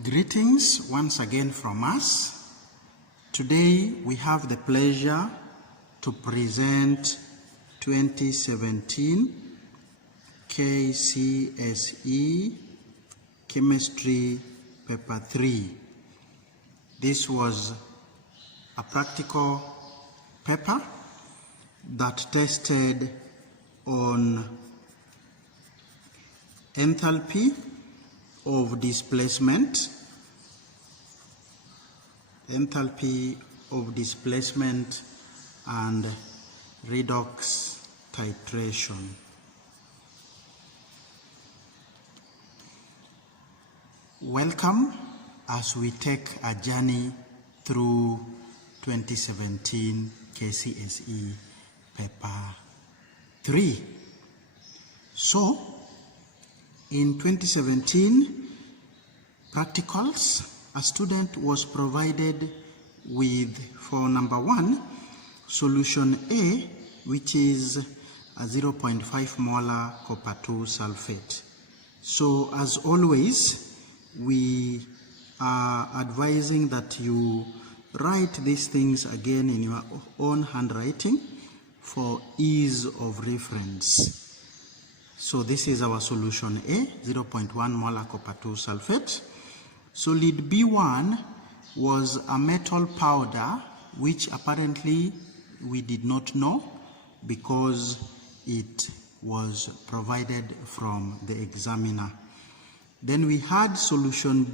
Greetings once again from us. Today we have the pleasure to present 2017 KCSE Chemistry Paper 3. This was a practical paper that tested on enthalpy of displacement, enthalpy of displacement and redox titration. Welcome as we take a journey through 2017 KCSE Paper 3. So, in 2017 practicals, a student was provided with, for number 1, solution A, which is a 0.5 molar copper 2 sulfate. So as always, we are advising that you write these things again in your own handwriting for ease of reference. So this is our solution A, 0.1 molar copper 2 sulfate. Solid B1 was a metal powder which apparently we did not know because it was provided from the examiner. Then we had solution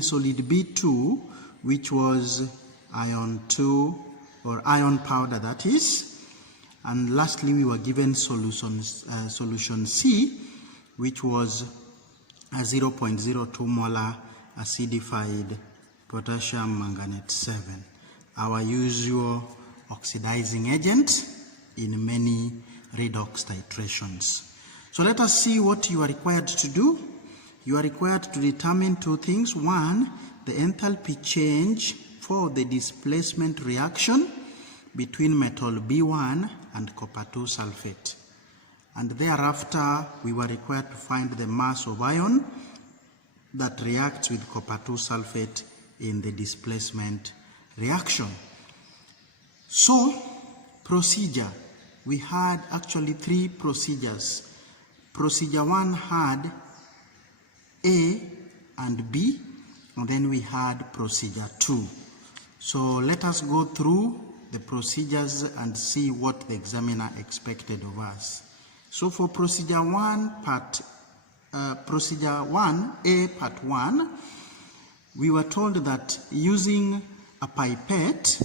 solid B2, which was iron 2 or iron powder, that is. And lastly, we were given solution C, which was a 0.02 molar acidified potassium manganate 7, our usual oxidizing agent in many redox titrations. So let us see what you are required to do. You are required to determine two things. One, the enthalpy change for the displacement reaction between metal B1 and copper 2 sulfate. And thereafter, we were required to find the mass of ion that reacts with copper 2 sulfate in the displacement reaction. So, procedure. We had actually 3 procedures. Procedure 1 had A and B, and then we had procedure 2. So let us go through the procedures and see what the examiner expected of us. So for procedure 1A part 1, we were told that using a pipette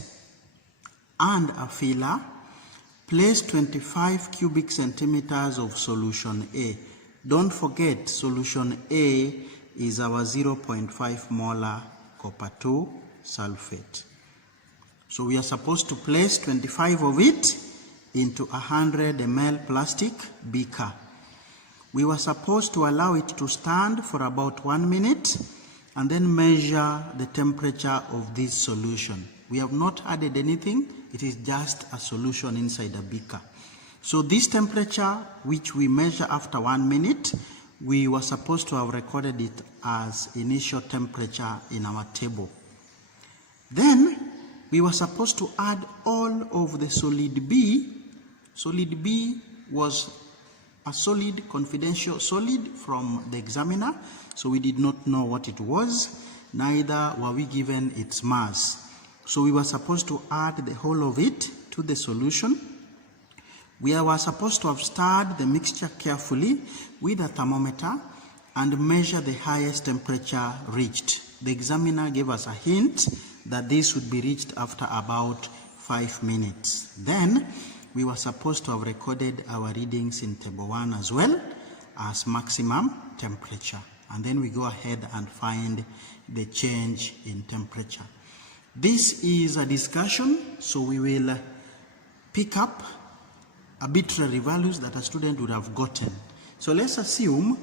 and a filler, place 25 cubic centimeters of solution A. Don't forget, solution A is our 0.5 molar copper 2 sulfate. So we are supposed to place 25 of it into a 100 ml plastic beaker. We were supposed to allow it to stand for about 1 minute and then measure the temperature of this solution. We have not added anything, it is just a solution inside a beaker. So this temperature, which we measure after 1 minute, we were supposed to have recorded it as initial temperature in our table. Then we were supposed to add all of the solid B. Solid B was a solid, confidential solid from the examiner, so we did not know what it was, neither were we given its mass. So we were supposed to add the whole of it to the solution. We were supposed to have stirred the mixture carefully with a thermometer and measure the highest temperature reached. The examiner gave us a hint that this would be reached after about 5 minutes. Then we were supposed to have recorded our readings in table 1 as well as maximum temperature. And then we go ahead and find the change in temperature. This is a discussion, so we will pick up arbitrary values that a student would have gotten. So let's assume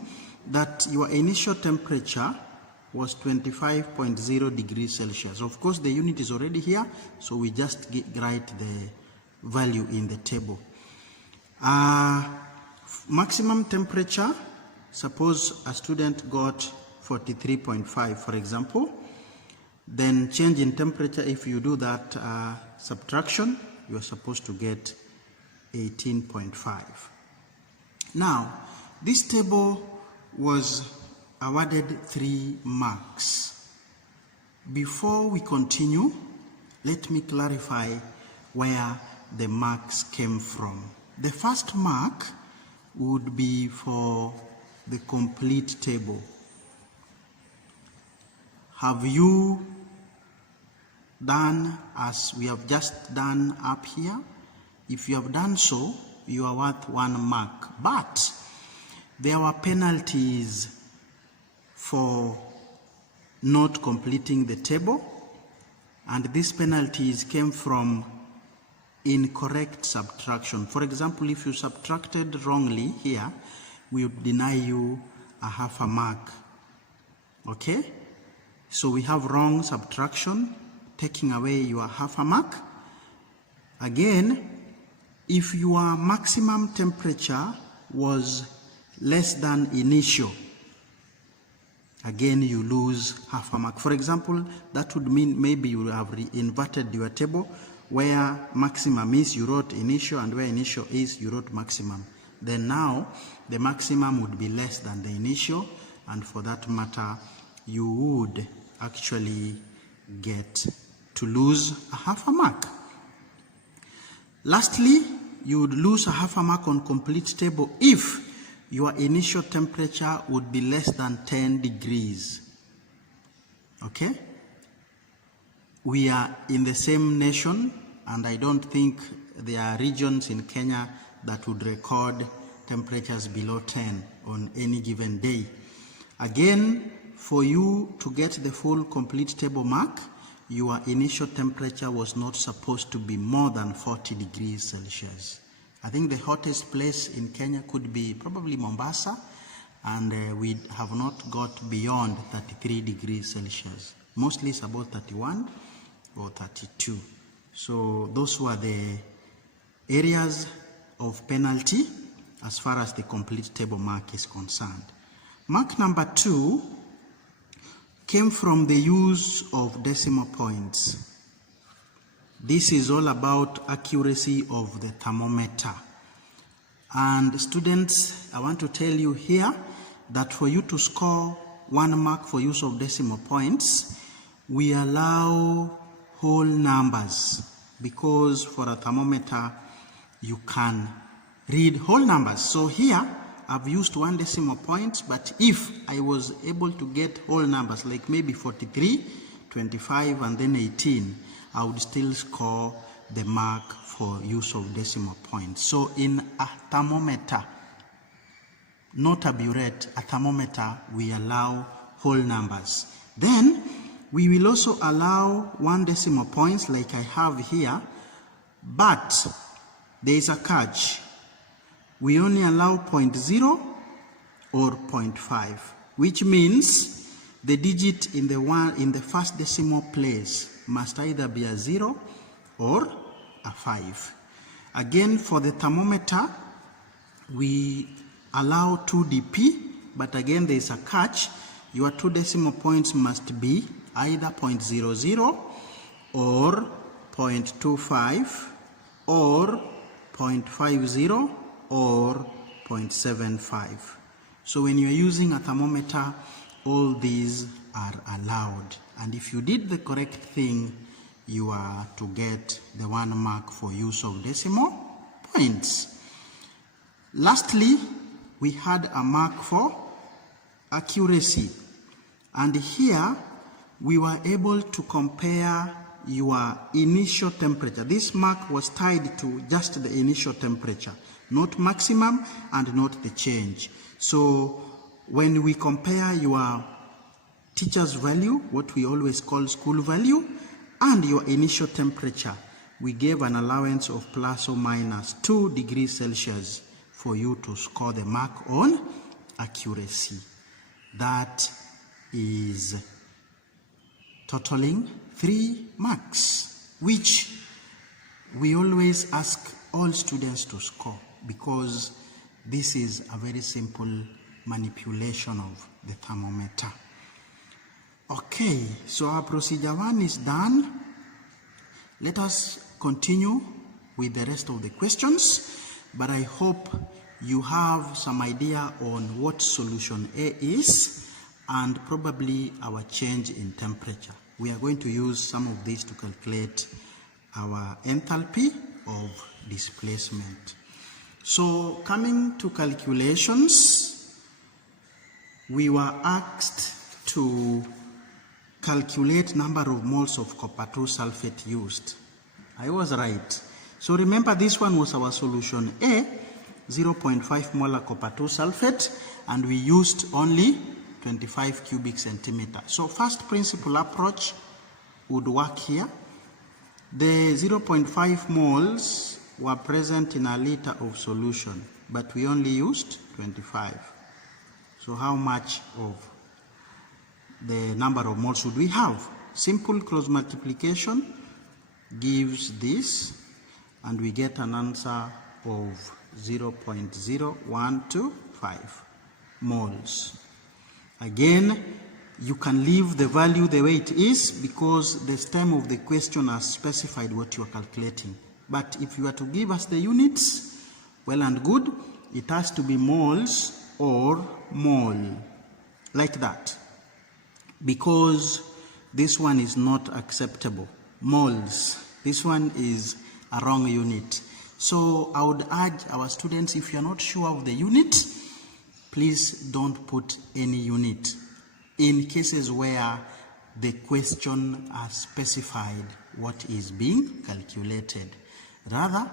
that your initial temperature was 25.0 degrees Celsius. Of course, the unit is already here, so we just write the value in the table. Maximum temperature, suppose a student got 43.5, for example. Then change in temperature, if you do that subtraction, you are supposed to get 18.5. Now, this table was awarded 3 marks. Before we continue, let me clarify where the marks came from. The first mark would be for the complete table. Have you done as we have just done up here? If you have done so, you are worth 1 mark. But there were penalties for not completing the table, and these penalties came from incorrect subtraction. For example, if you subtracted wrongly here, we would deny you a half a mark. Okay? So we have wrong subtraction, taking away your half a mark. Again, if your maximum temperature was less than initial, again you lose half a mark. For example, that would mean maybe you have inverted your table. Where maximum is, you wrote initial, and where initial is, you wrote maximum. Then now, the maximum would be less than the initial, and for that matter, you would actually get to lose a half a mark. Lastly, you would lose a half a mark on complete table if your initial temperature would be less than 10 degrees. Okay? We are in the same nation, and I don't think there are regions in Kenya that would record temperatures below 10 on any given day. Again, for you to get the full complete table mark, your initial temperature was not supposed to be more than 40 degrees Celsius. I think the hottest place in Kenya could be probably Mombasa, and we have not got beyond 33 degrees Celsius. Mostly it's about 31 or 32. So those were the areas of penalty as far as the complete table mark is concerned. Mark number 2 came from the use of decimal points. This is all about accuracy of the thermometer. And students, I want to tell you here that for you to score 1 mark for use of decimal points, we allow whole numbers, because for a thermometer you can read whole numbers. So here I've used 1 decimal point, but if I was able to get whole numbers like maybe 43, 25 and then 18, I would still score the mark for use of decimal points. So in a thermometer, not a burette, a thermometer, we allow whole numbers. Then we will also allow 1 decimal points like I have here, but there is a catch. We only allow 0.0 or 0.5, which means the digit in the first decimal place must either be a 0 or a 5. Again, for the thermometer, we allow 2 dp, but again there is a catch. Your 2 decimal points must be either 0.00 or 0.25 or 0.50 or 0.75. So when you're using a thermometer, all these are allowed. And if you did the correct thing, you are to get the 1 mark for use of decimal points. Lastly, we had a mark for accuracy. And here, we were able to compare your initial temperature. This mark was tied to just the initial temperature, not maximum and not the change. So when we compare your teacher's value, what we always call school value, and your initial temperature, we gave an allowance of plus or minus 2 degrees Celsius for you to score the mark on accuracy. That is totaling 3 marks, which we always ask all students to score, because this is a very simple manipulation of the thermometer. Okay, so our procedure 1 is done. Let us continue with the rest of the questions, but I hope you have some idea on what solution A is and probably our change in temperature. We are going to use some of these to calculate our enthalpy of displacement. So coming to calculations, we were asked to calculate number of moles of copper 2 sulfate used. I was right. So remember, this one was our solution A, 0.5 molar copper 2 sulfate, and we used only 25 cubic centimeter. So first principle approach would work here. The 0.5 moles were present in a liter of solution, but we only used 25. So how much of the number of moles should we have? Simple cross multiplication gives this, and we get an answer of 0.0125 moles. Again, you can leave the value the way it is because the stem of the question has specified what you are calculating. But if you are to give us the units, well and good, it has to be moles or mole, like that, because this one is not acceptable. Moles, this one is a wrong unit. So I would urge our students, if you are not sure of the unit, please don't put any unit in cases where the question has specified what is being calculated. Rather,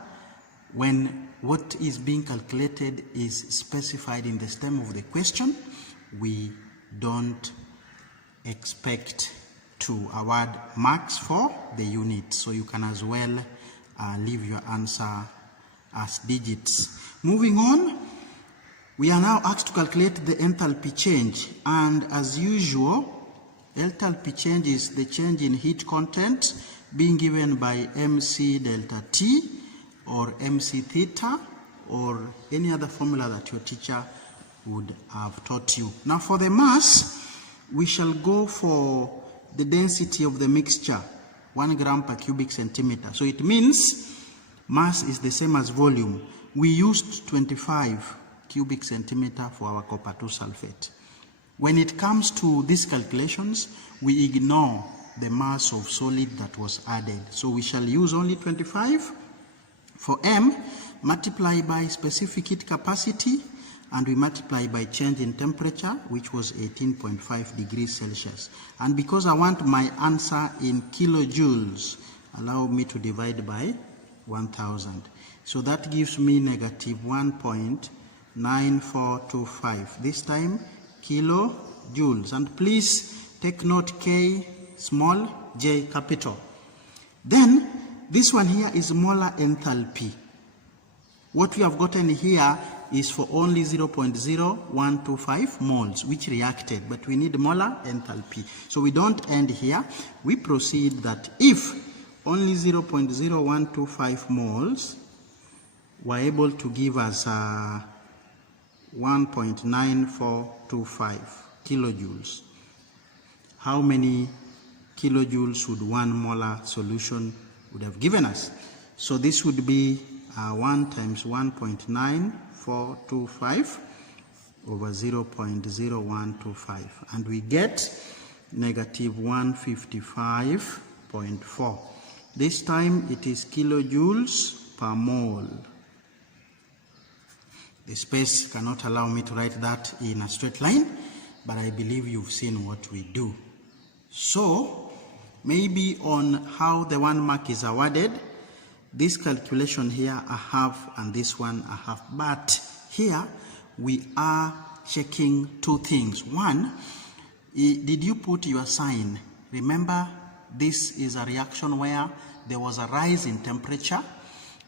when what is being calculated is specified in the stem of the question, we don't expect to award marks for the unit. So you can as well leave your answer as digits. Moving on, we are now asked to calculate the enthalpy change, and as usual, enthalpy change is the change in heat content being given by mc delta T or mc theta or any other formula that your teacher would have taught you. Now for the mass, we shall go for the density of the mixture, 1 gram per cubic centimeter. So it means mass is the same as volume. We used 25 cubic centimeter for our copper 2 sulfate. When it comes to these calculations, we ignore the mass of solid that was added. So we shall use only 25 for M, multiply by specific heat capacity, and we multiply by change in temperature, which was 18.5 degrees Celsius. And because I want my answer in kilojoules, allow me to divide by 1000. So that gives me negative 1.9425. This time kilojoules. And please take note, K small, J capital. Then this one here is molar enthalpy. What we have gotten here is for only 0.0125 moles, which reacted, but we need molar enthalpy. So we don't end here. We proceed that if only 0.0125 moles were able to give us 1.9425 kilojoules, how many kilojoules would 1 molar solution would have given us? So this would be 1 times 1.9425 over 0.0125, and we get negative 155.4. This time it is kilojoules per mole. The space cannot allow me to write that in a straight line, but I believe you've seen what we do. So maybe on how the 1 mark is awarded, this calculation here a half and this one a half, but here we are checking 2 things. One, did you put your sign? Remember, this is a reaction where there was a rise in temperature,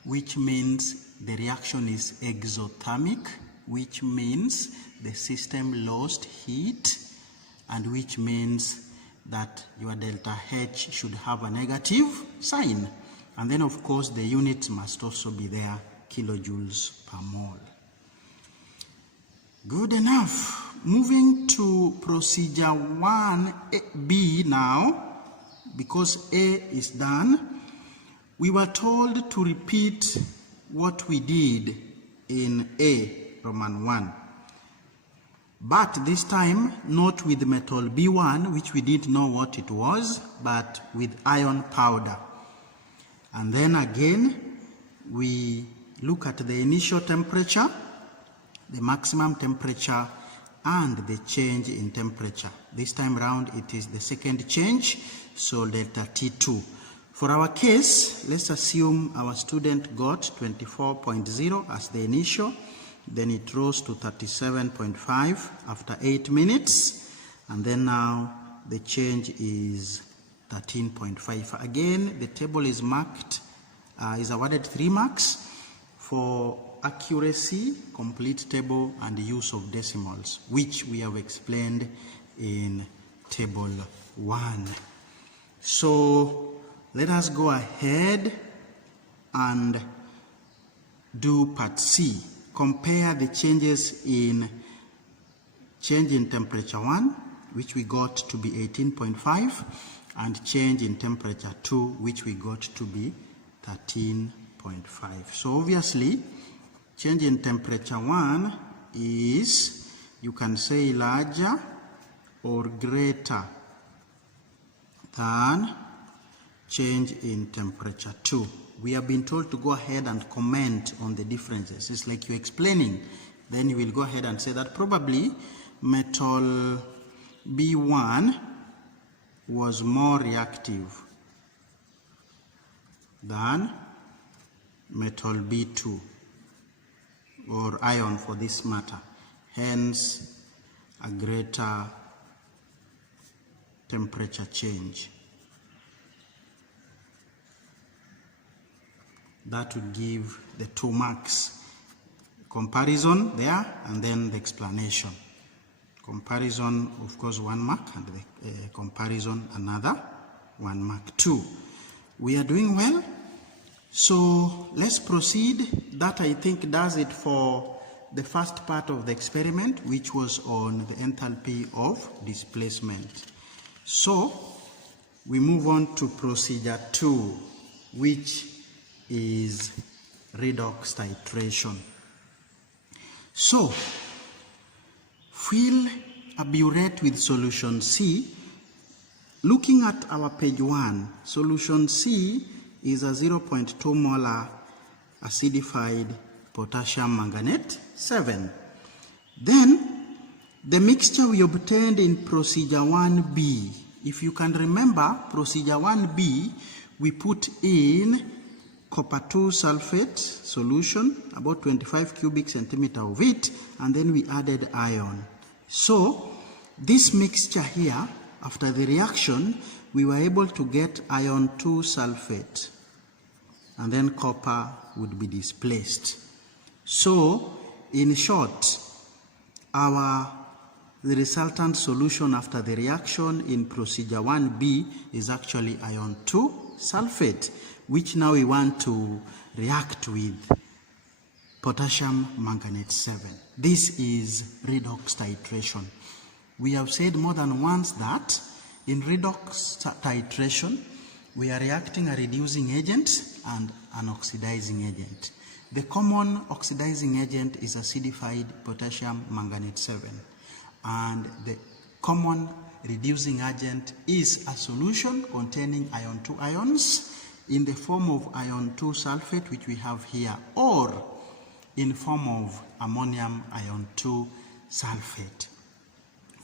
which means the reaction is exothermic, which means the system lost heat, and which means that your delta H should have a negative sign. And then of course the unit must also be there, kilojoules per mole. Good enough. moving to procedure 1B now, because A is done, we were told to repeat what we did in A, Roman 1. But this time, not with metal B1, which we didn't know what it was, but with iron powder. And then again, we look at the initial temperature, the maximum temperature, and the change in temperature. This time around, it is the second change, so delta T2. For our case, let's assume our student got 24.0 as the initial, then it rose to 37.5 after 8 minutes, and then now the change is 13.5. Again, the table is marked, is awarded 3 marks for accuracy, complete table, and the use of decimals, which we have explained in table 1. So let us go ahead and do part C. Compare the changes in change in temperature 1, which we got to be 18.5, and change in temperature 2, which we got to be 13.5. So obviously, change in temperature 1 is, you can say, larger or greater than change in temperature 2. We have been told to go ahead and comment on the differences. It's like you're explaining. Then you will go ahead and say that probably metal B1 was more reactive than metal B2, or iron for this matter, hence a greater temperature change. That would give the 2 marks. Comparison there, and then the explanation. Comparison, of course, 1 mark, and the comparison, another 1 mark. 2. We are doing well. So let's proceed. That, I think, does it for the first part of the experiment, which was on the enthalpy of displacement. So we move on to procedure 2, which is redox titration. So fill a burette with solution C. Looking at our page 1, solution C is a 0.2 molar acidified potassium manganate 7. Then the mixture we obtained in procedure 1B, if you can remember, procedure 1B, we put in copper 2 sulfate solution, about 25 cubic centimeter of it, and then we added iron. So this mixture here, after the reaction, we were able to get iron 2 sulfate, and then copper would be displaced. So in short, the resultant solution after the reaction in procedure 1B is actually iron 2 sulfate, which now we want to react with potassium manganate 7. This is redox titration. We have said more than once that in redox titration, we are reacting a reducing agent and an oxidizing agent. The common oxidizing agent is acidified potassium manganate 7, and the common reducing agent is a solution containing iron 2 ions in the form of iron 2 sulfate, which we have here, or in form of ammonium iron 2 sulfate,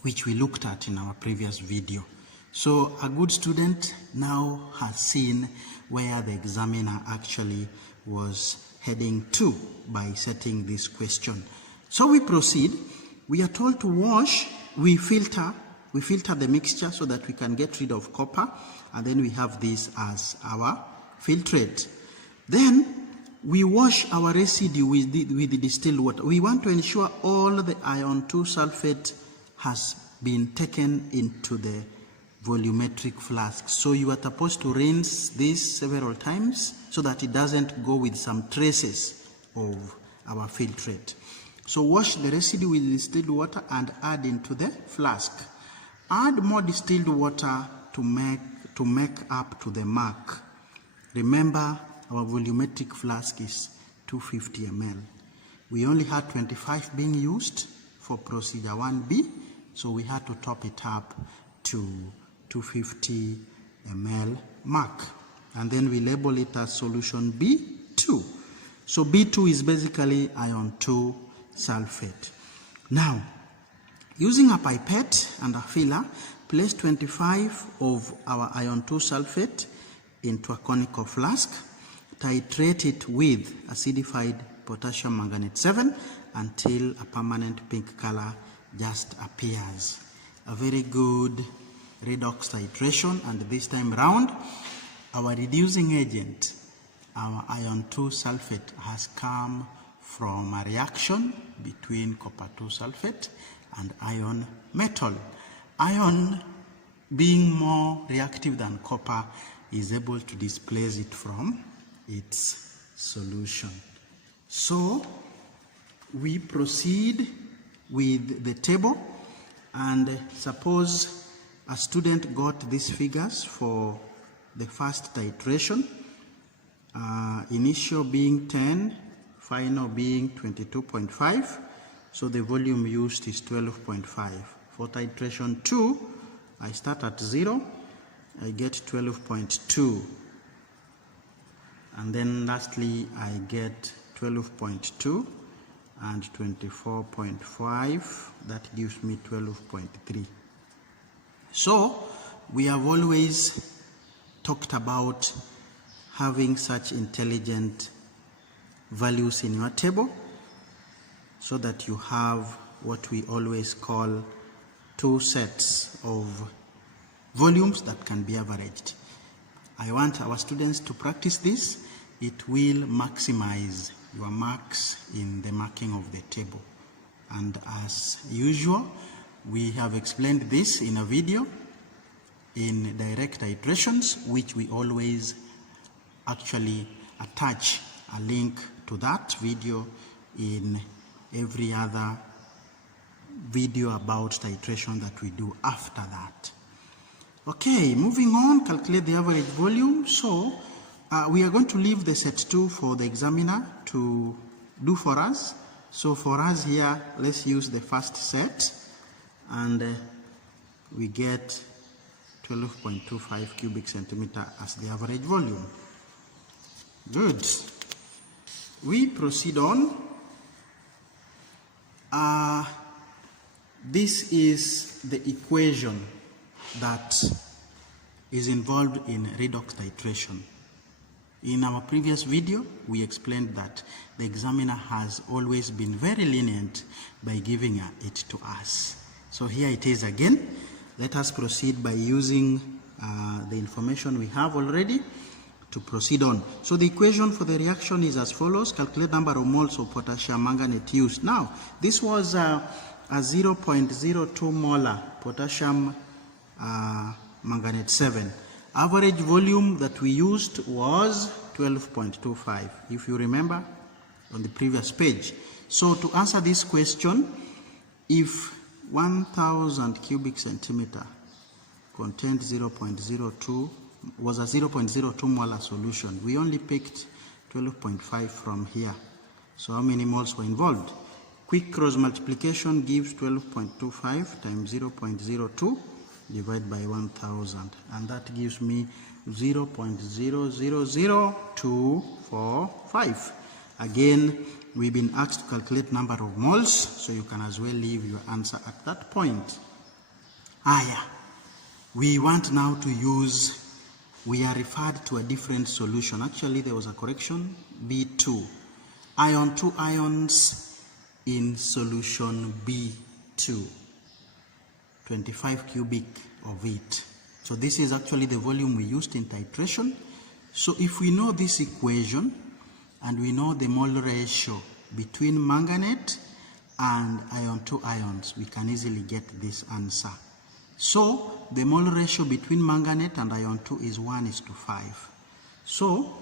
which we looked at in our previous video. So a good student now has seen where the examiner actually was heading to by setting this question. So we proceed. We are told to wash, we filter the mixture so that we can get rid of copper, and then we have this as our filtrate. Then we wash our residue with the distilled water. We want to ensure all the iron 2 sulfate has been taken into the volumetric flask. So you are supposed to rinse this several times so that it doesn't go with some traces of our filtrate. So wash the residue with distilled water and add into the flask. Add more distilled water to make up to the mark. Remember, our volumetric flask is 250 ml. We only had 25 being used for procedure 1B, so we had to top it up to 250 ml mark. And then we label it as solution B2. So B2 is basically iron 2 sulfate. Now, using a pipette and a filler, place 25 of our iron 2 sulfate into a conical flask. Titrate it with acidified potassium manganate 7 until a permanent pink color just appears. A very good redox titration, and this time round, our reducing agent, our iron 2 sulfate, has come from a reaction between copper 2 sulfate and iron metal. Iron, being more reactive than copper, is able to displace it from its solution. So we proceed with the table, and suppose a student got these figures for the first titration, initial being 10, final being 22.5, so the volume used is 12.5. For titration 2, I start at 0, I get 12.2, and then lastly I get 12.2 and 24.5, that gives me 12.3. So we have always talked about having such intelligent values in your table so that you have what we always call two sets of volumes that can be averaged. I want our students to practice this. It will maximize your marks in the marking of the table. And as usual, we have explained this in a video in direct iterations, which we always actually attach a link to that video in every other video about titration that we do after that. Okay, moving on, calculate the average volume. So we are going to leave the set 2 for the examiner to do for us. So for us here, let's use the first set, and we get 12.25 cubic centimeter as the average volume. Good. We proceed on. This is the equation that is involved in redox titration. In our previous video, we explained that the examiner has always been very lenient by giving it to us. So here it is again. Let us proceed by using the information we have already to proceed on. So the equation for the reaction is as follows. Calculate number of moles of potassium manganate used. Now, this was a 0.02 molar potassium manganate 7. Average volume that we used was 12.25, if you remember on the previous page. So to answer this question, if 1000 cubic centimeter contained 0.02, was a 0.02 molar solution, we only picked 12.5 from here. So how many moles were involved? Quick cross multiplication gives 12.25 times 0.02 divided by 1000, and that gives me 0.000245. Again, we've been asked to calculate number of moles, so you can as well leave your answer at that point. We want now to use, we are referred to a different solution. Actually, there was a correction, B2. Iron 2 ions in solution B2. 25 cubic of it. So this is actually the volume we used in titration. So if we know this equation and we know the mole ratio between manganate and iron 2 ions, we can easily get this answer. So the mole ratio between manganate and iron 2 is 1:5. So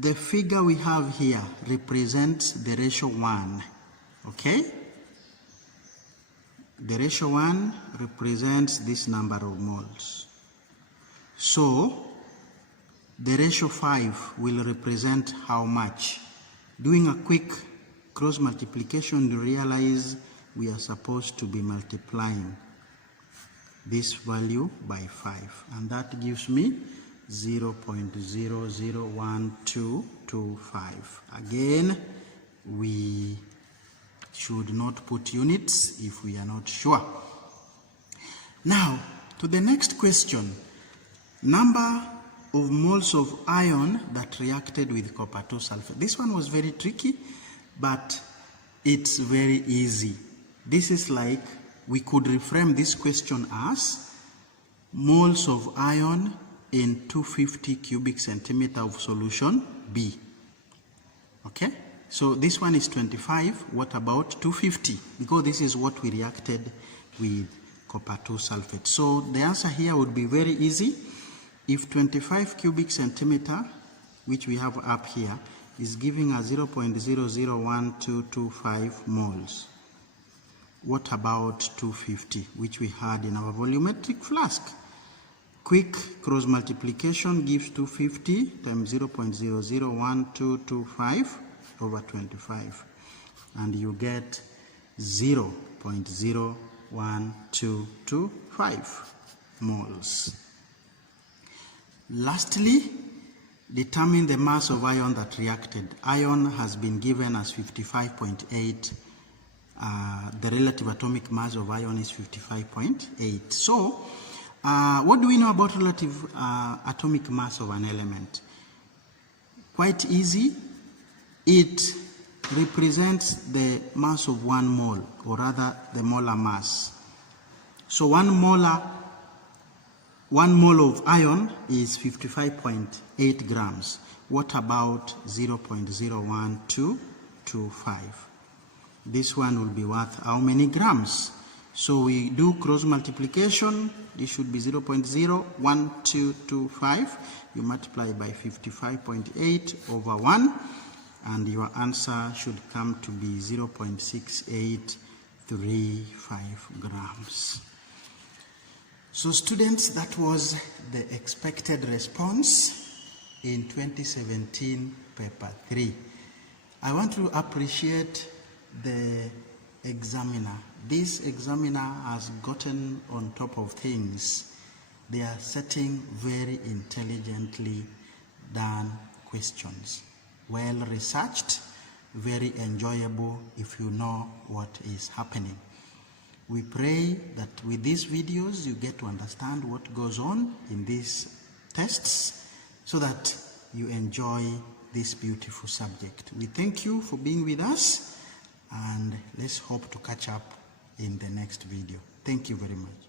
the figure we have here represents the ratio 1. Okay? The ratio 1 represents this number of moles. So, the ratio 5 will represent how much? Doing a quick cross multiplication, you realize we are supposed to be multiplying this value by 5. And that gives me 0.001225. Again, we should not put units if we are not sure. Now, to the next question. Number of moles of iron that reacted with copper 2 sulfate. This one was very tricky, but it's very easy. This is like, we could reframe this question as moles of iron in 250 cubic centimeter of solution B. Okay? So this one is 25. What about 250? Because this is what we reacted with copper 2 sulfate. So the answer here would be very easy. If 25 cubic centimeter, which we have up here, is giving us 0.001225 moles, what about 250, which we had in our volumetric flask? Quick cross multiplication gives 250 times 0.001225 over 25, and you get 0.01225 moles. Lastly, determine the mass of iron that reacted. Iron has been given as 55.8. The relative atomic mass of iron is 55.8. So, what do we know about relative atomic mass of an element? Quite easy. It represents the mass of 1 mole, or rather the molar mass. So 1 mole of iron is 55.8 grams. What about 0.01225? This one will be worth how many grams? So we do cross multiplication. This should be 0.01225. You multiply by 55.8 over 1, and your answer should come to be 0.6835 grams. So students, that was the expected response in 2017 paper 3. I want to appreciate the examiner. This examiner has gotten on top of things. They are setting very intelligently done questions. Well researched, very enjoyable if you know what is happening. We pray that with these videos you get to understand what goes on in these tests so that you enjoy this beautiful subject. We thank you for being with us, and let's hope to catch up in the next video. Thank you very much.